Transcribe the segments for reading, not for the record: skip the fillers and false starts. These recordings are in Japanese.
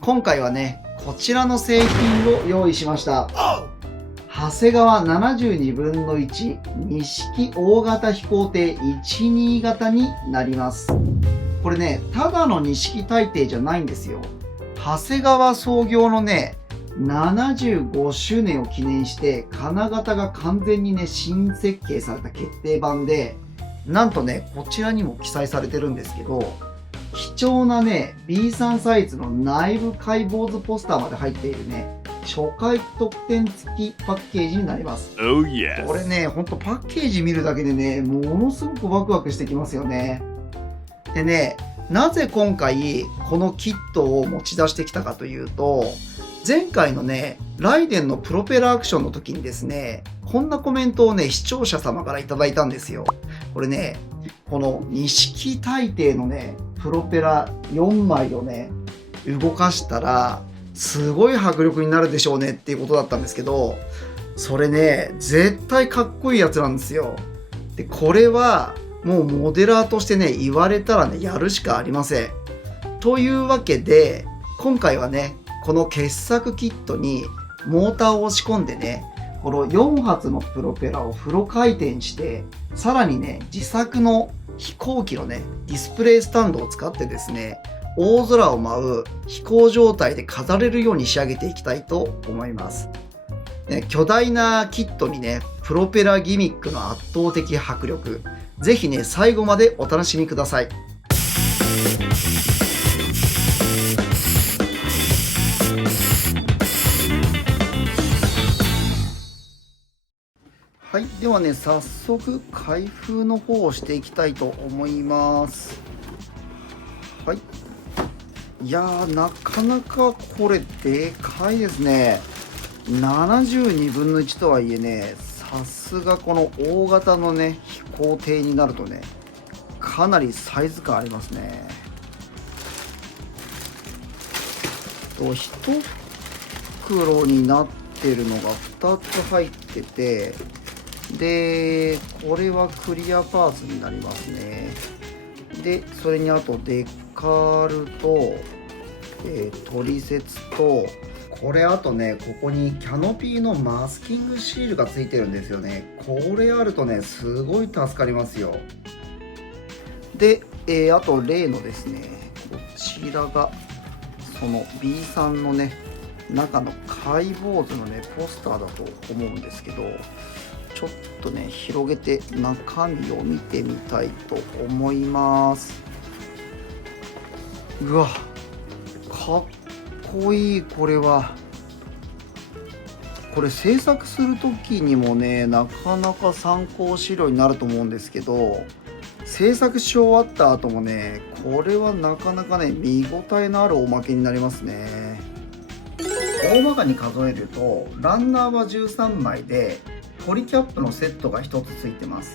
今回はね、こちらの製品を用意しました。長谷川72分の1錦大型飛行艇12型になります。これね、ただの錦大艇じゃないんですよ。長谷川創業のね、75周年を記念して金型が完全にね、新設計された決定版で、なんとね、こちらにも記載されてるんですけど、貴重なね、B3 サイズの内部解剖図ポスターまで入っているね、初回特典付きパッケージになります。Oh, yes. これね、ほんとパッケージ見るだけでね、ものすごくワクワクしてきますよね。でね、なぜ今回このキットを持ち出してきたかというと、前回のね、ライデンのプロペラアクションの時にですね、こんなコメントをね、視聴者様からいただいたんですよ。これね、この錦大艇のね、プロペラ4枚をね、動かしたら、すごい迫力になるでしょうねっていうことだったんですけど、それね、絶対かっこいいやつなんですよ。で、これはもうモデラーとしてね、言われたらね、やるしかありません。というわけで、今回はね、この傑作キットにモーターを押し込んでね、この4発のプロペラをフル回転して、さらにね、自作の飛行機のね、ディスプレイスタンドを使ってですね、大空を舞う飛行状態で飾れるように仕上げていきたいと思います。ね、巨大なキットにね、プロペラギミックの圧倒的迫力。ぜひね、最後までお楽しみください。はい、ではね、早速開封の方をしていきたいと思います。はい。いやー、なかなかこれでかいですね。72分の1とはいえね、さすがこの大型のね、飛行艇になるとね、かなりサイズ感ありますね。1袋になってるのが2つ入ってて、で、これはクリアパーツになりますね。で、それにあとデカールと、トリセツと、これあとね、ここにキャノピーのマスキングシールがついてるんですよね。これあるとね、すごい助かりますよ。で、あと例のですね、こちらがその B3 のね、中の解剖図のね、ポスターだと思うんですけど、ちょっとね、広げて中身を見てみたいと思います。うわ、かっこいい。これはこれ制作する時にもね、なかなか参考資料になると思うんですけど、制作し終わった後もね、これはなかなかね、見応えのあるおまけになりますね。大まかに数えるとランナーは13枚で、ポリキャップのセットが1つついてます。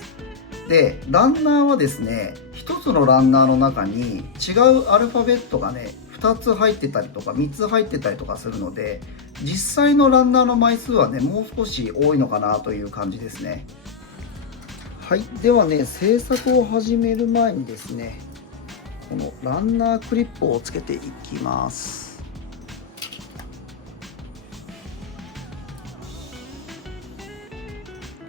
で、ランナーはですね、1つのランナーの中に違うアルファベットがね、2つ入ってたりとか3つ入ってたりとかするので、実際のランナーの枚数はね、もう少し多いのかなという感じですね。はい、ではね、制作を始める前にですね、このランナークリップをつけていきます。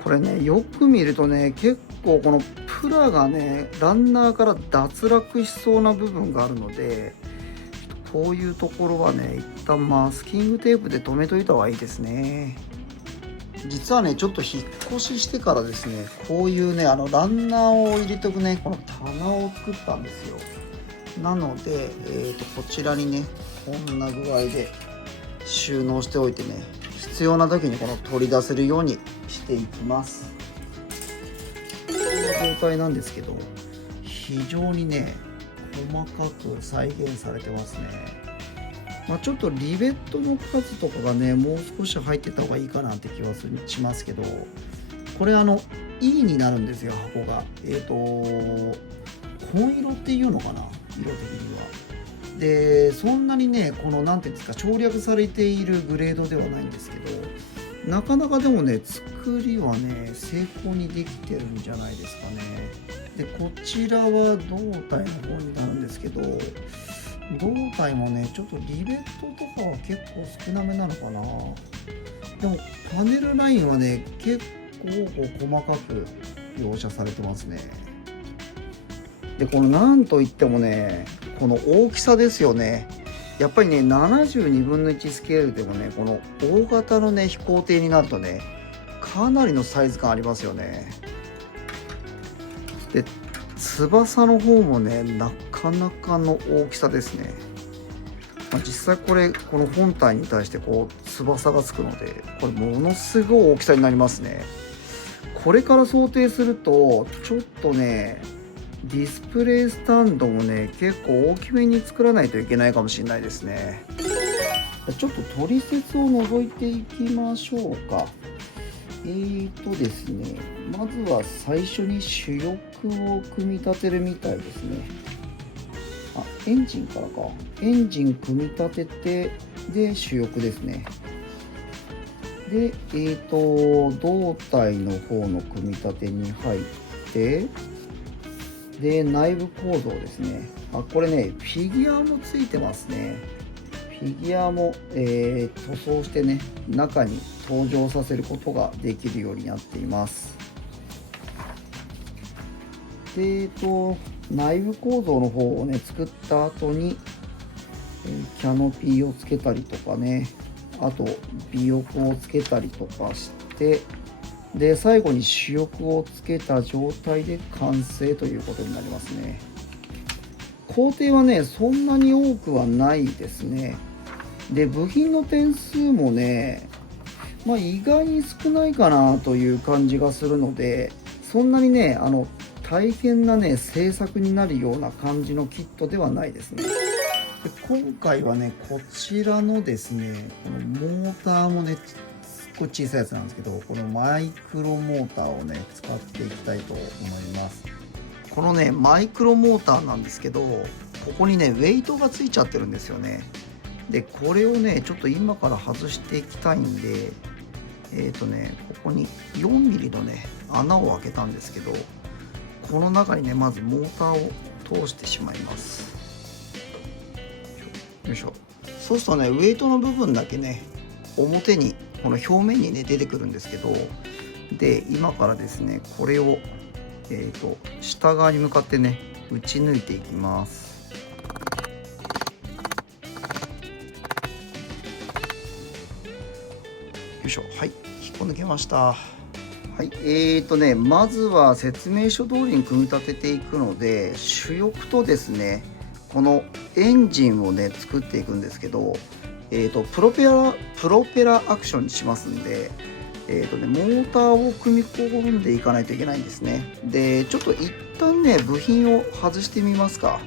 これね、よく見るとね、結構このプラがね、ランナーから脱落しそうな部分があるので、こういうところはね、一旦マスキングテープで留めといた方がいいですね。実はね、ちょっと引っ越ししてからですね、こういうね、ランナーを入れておくね、この棚を作ったんですよ。なので、こちらにね、こんな具合で収納しておいてね、必要な時にこの取り出せるようにしていきます。こんな状態なんですけど、非常にね、細かく再現されてますね。ちょっとリベットの数とかがね、もう少し入ってた方がいいかなって気はしますけど、これE になるんですよ、箱が。紺色っていうのかな、色的には。で、そんなにね、このなんていうんですか、省略されているグレードではないんですけど、なかなかでもね、作りはね、成功にできてるんじゃないですかね。で、こちらは胴体の方になるんですけど、胴体もねちょっとリベットとかは結構少なめなのかな。でもパネルラインはね結構細かく描写されてますね。でこのなんといってもねこの大きさですよね。やっぱりね72分の1スケールでもねこの大型のね飛行艇になるとねかなりのサイズ感ありますよね。で翼の方もねなかなかの大きさですね。実際この本体に対してこう翼がつくのでこれものすごい大きさになりますね。これから想定するとちょっとねディスプレイスタンドもね結構大きめに作らないといけないかもしれないですね。ちょっと取説を覗いていきましょうか。ですね、まずは最初に主翼を組み立てるみたいですね。エンジンからか。エンジン組み立てて、で、主翼ですね。で、胴体の方の組み立てに入って、で、内部構造ですね。これね、フィギュアもついてますね。フィギュアも、塗装してね、中に登場させることができるようになっています。で、内部構造の方をね、作った後に、キャノピーをつけたりとかね、あと、尾翼をつけたりとかして、で、最後に主翼をつけた状態で完成ということになりますね。工程はね、そんなに多くはないですね。で、部品の点数もね、意外に少ないかなという感じがするので、そんなにね、大変なね、製作になるような感じのキットではないですね。で今回はね、こちらのですね、このモーターもね、すっごい小さいやつなんですけど、このマイクロモーターをね、使っていきたいと思います。このね、マイクロモーターなんですけど、ここにね、ウェイトがついちゃってるんですよね。で、これをね、ちょっと今から外していきたいんで、ここに4ミリのね、穴を開けたんですけど、この中にね、まずモーターを通してしまいます。よいしょ。そうするとね、ウェイトの部分だけね、表に、この表面にね、出てくるんですけど、で、今からですね、これを、下側に向かってね、打ち抜いていきます。よいしょ。はい、引っこ抜けました。はい、まずは説明書通りに組み立てていくので、主翼とですね、このエンジンをね、作っていくんですけど、プロペラアクションにしますんで、モーターを組み込んでいかないといけないんですね。で、ちょっと一旦ね、部品を外してみますか。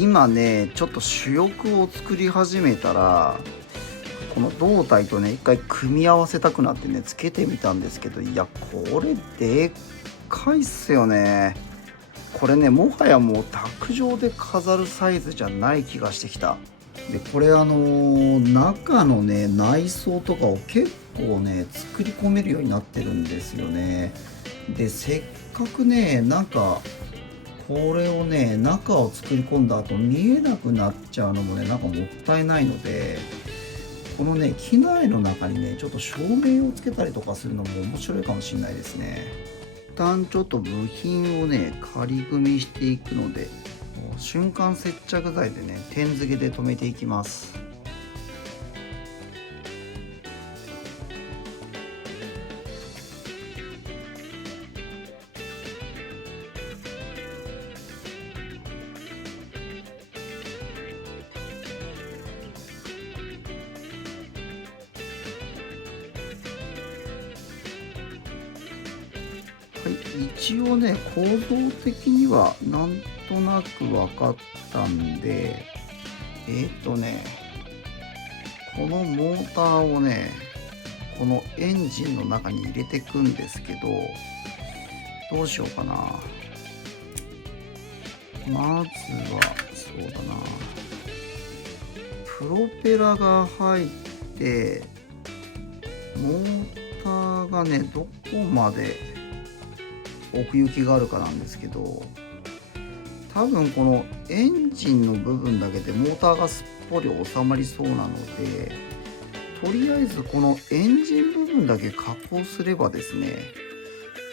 今ねちょっと主翼を作り始めたらこの胴体とね一回組み合わせたくなってねつけてみたんですけど、いやこれでっかいっすよね。これねもはやもう卓上で飾るサイズじゃない気がしてきた。でこれ中のね内装とかを結構ね作り込めるようになってるんですよね。でせっかくねなんかこれをね中を作り込んだ後見えなくなっちゃうのもねなんかもったいないので、このね機内の中にねちょっと照明をつけたりとかするのも面白いかもしれないですね。一旦ちょっと部品をね仮組みしていくので、瞬間接着剤でね点付けで留めていきます。はい、一応ね構造的にはなんとなく分かったんで、このモーターをねこのエンジンの中に入れていくんですけど、どうしようかな。まずはそうだな、プロペラが入ってモーターがねどこまで奥行きがあるかなんですけど、多分このエンジンの部分だけでモーターがすっぽり収まりそうなので、とりあえずこのエンジン部分だけ加工すればですね、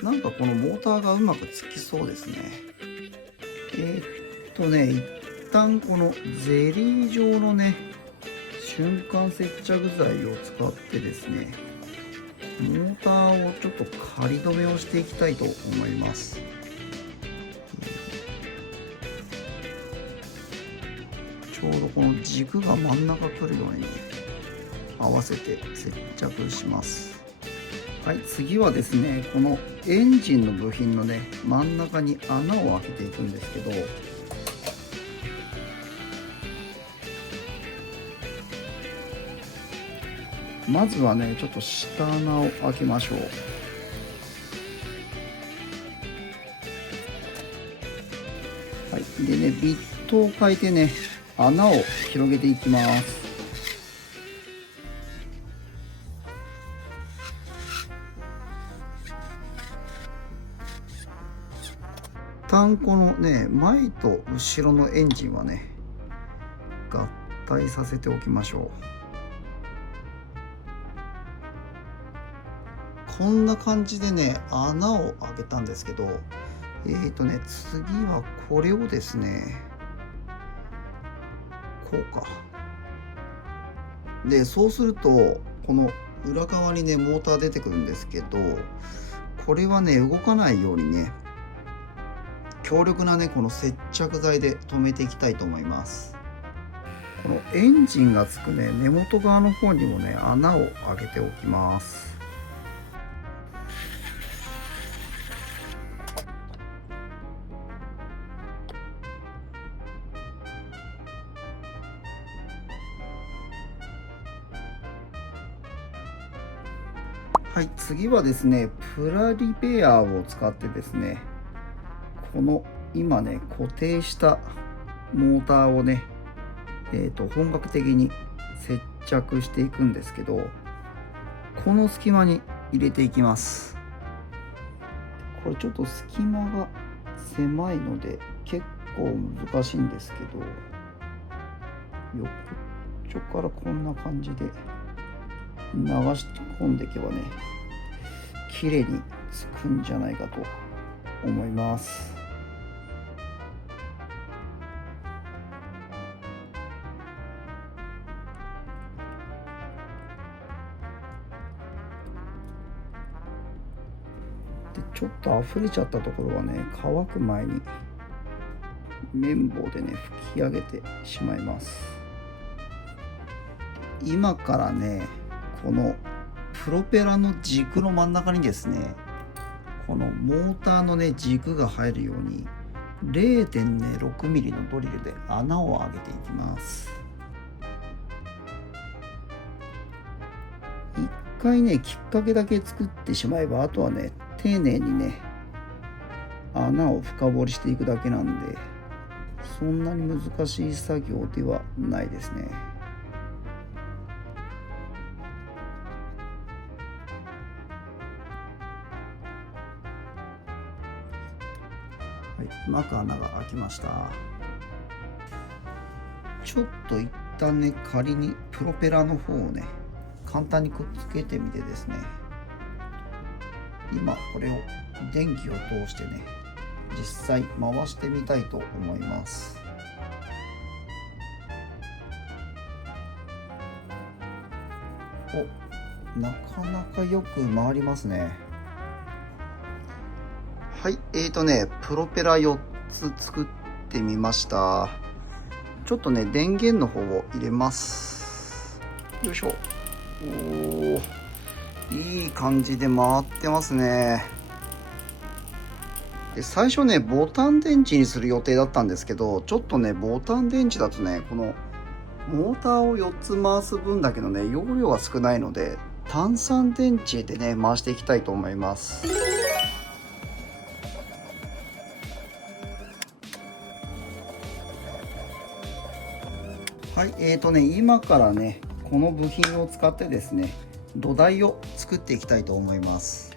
なんかこのモーターがうまくつきそうですね。一旦このゼリー状のね瞬間接着剤を使ってですね、モーターをちょっと仮止めをしていきたいと思います。ちょうどこの軸が真ん中来るようにね合わせて接着します。はい、次はですね、このエンジンの部品のね真ん中に穴を開けていくんですけど、まずはねちょっと下穴を開けましょう。はい、でねビットを変えてね穴を広げていきます。単このね前と後ろのエンジンはね合体させておきましょう。こんな感じでね穴を開けたんですけど、次はこれをですねこうか。でそうするとこの裏側にねモーター出てくるんですけど、これはね動かないようにね強力なねこの接着剤で留めていきたいと思います。このエンジンがつくね根元側の方にもね穴を開けておきます。はい、次はですねプラリペアを使ってですね、この今ね固定したモーターをね、本格的に接着していくんですけど、この隙間に入れていきます。これちょっと隙間が狭いので結構難しいんですけど、横っちょからこんな感じで流し込んでいけばね綺麗につくんじゃないかと思います。でちょっと溢れちゃったところはね乾く前に綿棒でね拭き上げてしまいます。今からねこのプロペラの軸の真ん中にですねこのモーターのね軸が入るように 0.6 ミリのドリルで穴を開けていきます。一回ねきっかけだけ作ってしまえば、あとはね丁寧にね穴を深掘りしていくだけなんで、そんなに難しい作業ではないですね。はい、うまく穴が開きました。ちょっと一旦ね仮にプロペラの方をね簡単にくっつけてみてですね、今これを電気を通してね実際回してみたいと思います。お、なかなかよく回りますね。はい、プロペラ4つ作ってみました。ちょっとね電源の方を入れます。よいしょ。おー、いい感じで回ってますね。で最初ねボタン電池にする予定だったんですけど、ちょっとねボタン電池だとねこのモーターを4つ回す分だけのね容量が少ないので、単3電池でね回していきたいと思います。はい、今からねこの部品を使ってですね土台を作っていきたいと思います。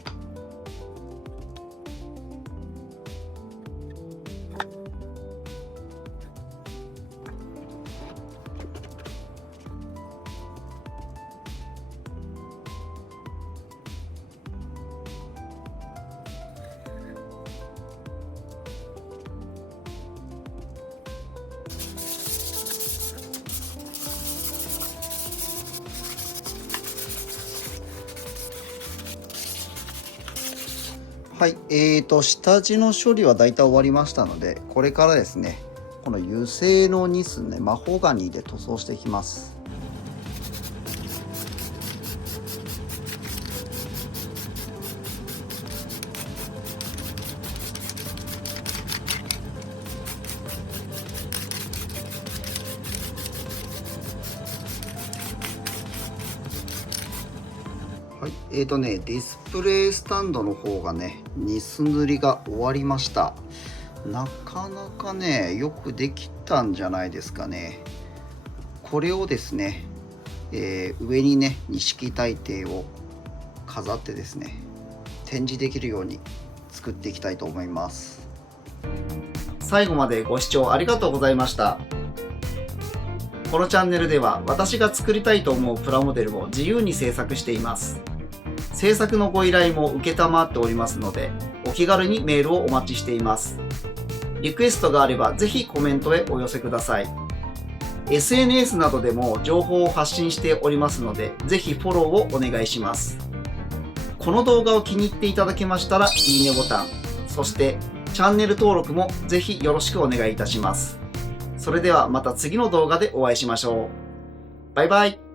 はい、下地の処理はだいたい終わりましたので、これからですね、この油性のニスね、マホガニーで塗装していきます。はい、ディスプレイスタンドの方がね、ニス塗りが終わりました。なかなかね、よくできたんじゃないですかね。これをですね、上にね、錦大帝を飾ってですね、展示できるように作っていきたいと思います。最後までご視聴ありがとうございました。このチャンネルでは私が作りたいと思うプラモデルを自由に制作しています。制作のご依頼も承っておりますので、お気軽にメールをお待ちしています。リクエストがあればぜひコメントへお寄せください。SNS などでも情報を発信しておりますので、ぜひフォローをお願いします。この動画を気に入っていただけましたら、いいねボタン、そしてチャンネル登録もぜひよろしくお願いいたします。それではまた次の動画でお会いしましょう。バイバイ。